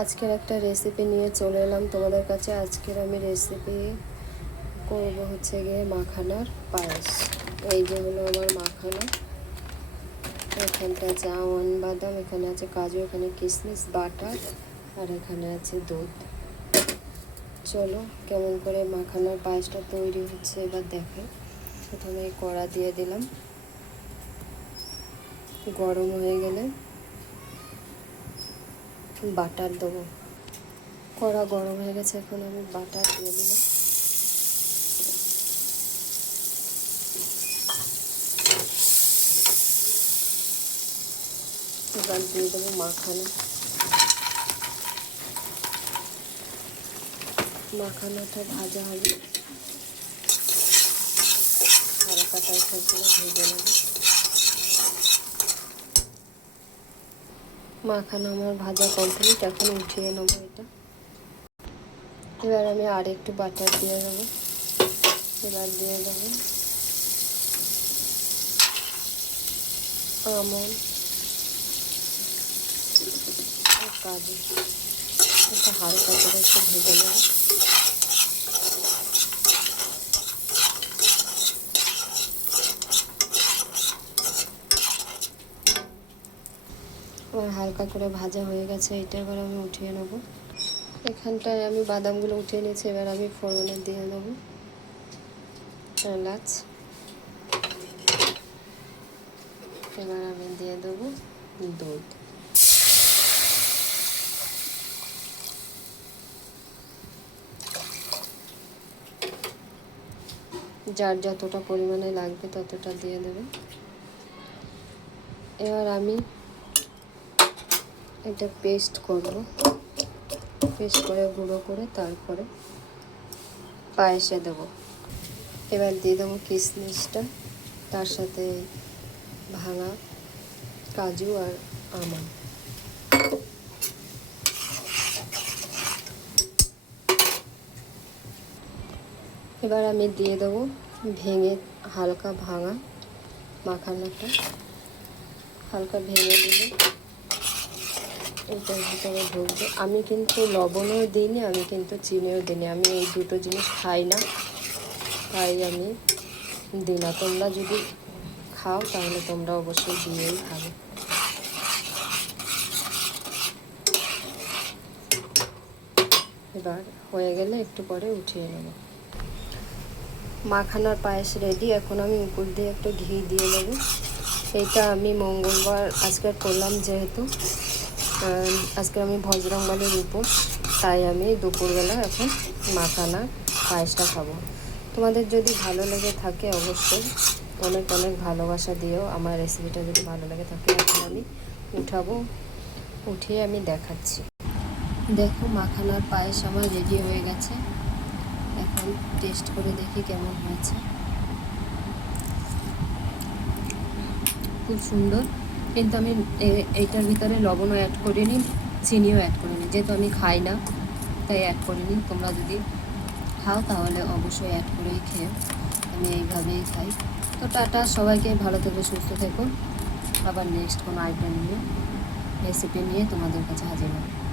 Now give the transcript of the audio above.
আজকের একটা রেসিপি নিয়ে চলে এলাম তোমাদের কাছে। আজকের আমি রেসিপি করব হচ্ছে গিয়ে মাখানার পায়েস। এই যে হলো আমার মাখানা। এখানটা আছে আমন্ড বাদাম, এখানে আছে কাজু, এখানে কিশমিশ, বাটার, আর এখানে আছে দুধ। চলো কেমন করে মাখানার পায়েসটা তৈরি হচ্ছে এবার দেখো। প্রথমে কড়া দিয়ে দিলাম, গরম হয়ে গেলে বাটার দেবো। কড়া গরম হয়ে গেছে, এখন আমি বাটার দিয়ে দিলাম। এবার দিয়ে দেবো মাখানাটা ভাজা হবে, হালকা টাইপের করে ভেজে নেব। মাখানা আমার ভাজা কমপ্লিট, এখন উঠিয়ে নেব এটা। এবার আমি আর একটু বাটার দিয়ে দেবো। এবার দিয়ে দেবো আমন্ড আর কাজু, এটা হালকা করে একটু ভেজে নেব। আমার হালকা করে ভাজা হয়ে গেছে, এটা এবার আমি উঠিয়ে নেব। এখানটায় আমি বাদামগুলো উঠিয়ে নিয়েছি, এবার আমি ফোড়নে দিয়ে দেবো এলাচ। এবার আমি দিয়ে দেবো দুধ। যার যতটা পরিমাণে লাগবে ততটা দিয়ে দেবে। এবার আমি এটা পেস্ট করব, পেস্ট করে গুঁড়ো করে তারপরে পায়েসে দেবো। এবার দিয়ে দেবো কিশমিশটা, তার সাথে ভাঙা কাজু আর আমন্ড। এবার আমি দিয়ে দেবো ভেঙে হালকা ভাঙা মাখানাটা, হালকা ভেঙে দিলে এটার ভিতরে ঢুকবে। আমি কিন্তু লবণও দিইনি, আমি কিন্তু চিনিও দিইনি, আমি এই দুটো জিনিস খাই না, তাই আমি দিই না। তোমরা যদি খাও তাহলে তোমরা অবশ্যই দিয়েই খাবে। এবার হয়ে গেলে একটু পরে উঠিয়ে নেব। মাখানার পায়েস রেডি। এখন আমি উপর দিয়ে একটু ঘি দিয়ে দেবো। এইটা আমি মঙ্গলবার আজকে করলাম, যেহেতু আজকে আমি বজরংবলীর উপোস, তাই আমি দুপুরবেলা এখন মাখানার পায়েসটা খাবো। তোমাদের যদি ভালো লেগে থাকে অবশ্যই অনেক অনেক ভালোবাসা দিও। আমার রেসিপিটা যদি ভালো লেগে থাকে এখন আমি উঠিয়ে আমি দেখাচ্ছি। দেখো মাখানার পায়েস আমার রেডি হয়ে গেছে। এখন টেস্ট করে দেখি কেমন হয়েছে। খুব সুন্দর, কিন্তু আমি এইটার ভিতরে লবণও অ্যাড করিনি, চিনিও অ্যাড করিনি, যেহেতু আমি খাই না তাই অ্যাড করিনি। তোমরা যদি খাও তাহলে অবশ্যই অ্যাড করেই খেও, আমি এইভাবেই খাই। তো টাটা, সবাইকে ভালো থেকো, সুস্থ থেকো। আবার নেক্সট কোনো আইটেম নিয়ে রেসিপি নিয়ে তোমাদের কাছে হাজির হবো।